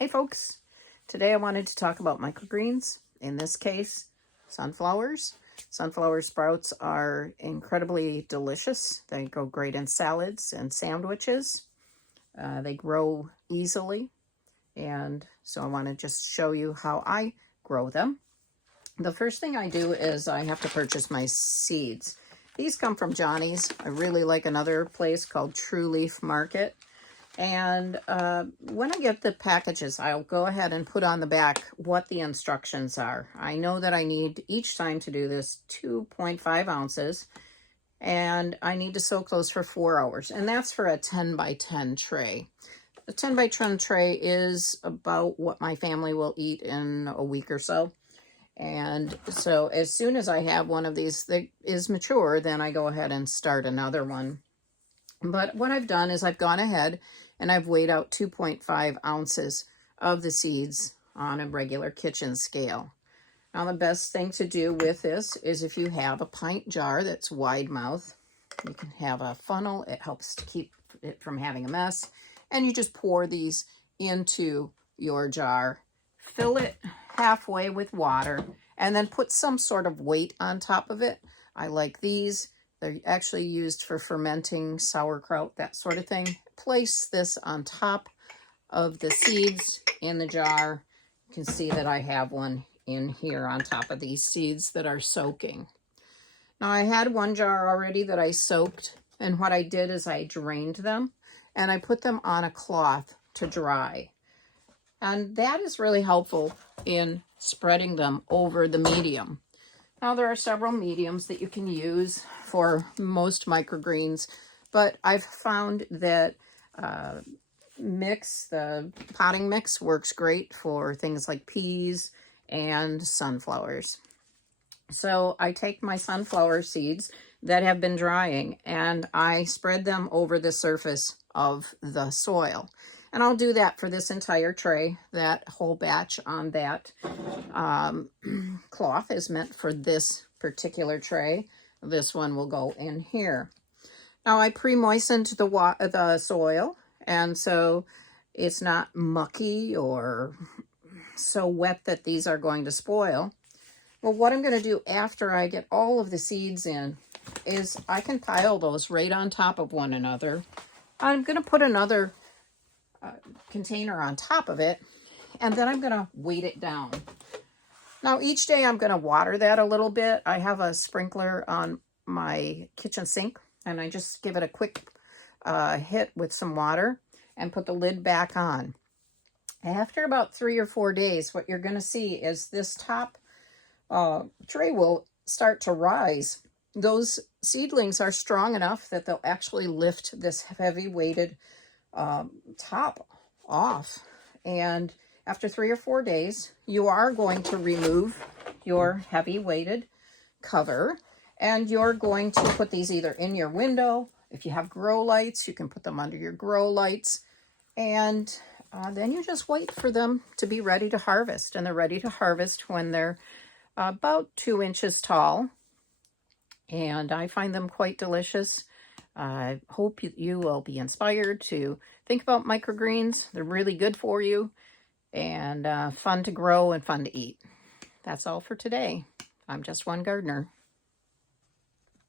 Hey folks, today I wanted to talk about microgreens, in this case sunflowers. Sunflower sprouts are incredibly delicious. They go great in salads and sandwiches. They grow easily, and so I want to just show you how I grow them. The first thing I do is I have to purchase my seeds. These come from Johnny's. I really like another place called True Leaf Market. And when I get the packages, I'll go ahead and put on the back what the instructions are. I know that I need each time to do this 2.5 ounces, and I need to soak those for 4 hours. And that's for a 10 by 10 tray. The 10 by 10 tray is about what my family will eat in a week or so. And so as soon as I have one of these that is mature, then I go ahead and start another one. But what I've done is I've gone ahead and I've weighed out 2.5 ounces of the seeds on a regular kitchen scale. Now the best thing to do with this is if you have a pint jar that's wide mouth, you can have a funnel. It helps to keep it from having a mess. And you just pour these into your jar, fill it halfway with water, and then put some sort of weight on top of it. I like these. They're actually used for fermenting sauerkraut, that sort of thing. Place this on top of the seeds in the jar. You can see that I have one in here on top of these seeds that are soaking. Now I had one jar already that I soaked, and what I did is I drained them and I put them on a cloth to dry. And that is really helpful in spreading them over the medium. Now there are several mediums that you can use for most microgreens, but I've found that the potting mix works great for things like peas and sunflowers. So I take my sunflower seeds that have been drying and I spread them over the surface of the soil. And I'll do that for this entire tray. That whole batch on that cloth is meant for this particular tray. This one will go in here. Now I pre-moistened the soil, and so it's not mucky or so wet that these are going to spoil. Well, what I'm going to do after I get all of the seeds in is I can pile those right on top of one another. I'm going to put another container on top of it, and then I'm going to weight it down. Now each day I'm going to water that a little bit. I have a sprinkler on my kitchen sink, and I just give it a quick hit with some water and put the lid back on. After about 3 or 4 days, what you're going to see is this top tray will start to rise. Those seedlings are strong enough that they'll actually lift this heavy weighted top off. And after 3 or 4 days, you are going to remove your heavy weighted cover, and you're going to put these either in your window. If you have grow lights, you can put them under your grow lights, and then you just wait for them to be ready to harvest. And they're ready to harvest when they're about 2 inches tall, and I find them quite delicious. I hope you will be inspired to think about microgreens. They're really good for you and fun to grow and fun to eat. That's all for today. I'm just one gardener.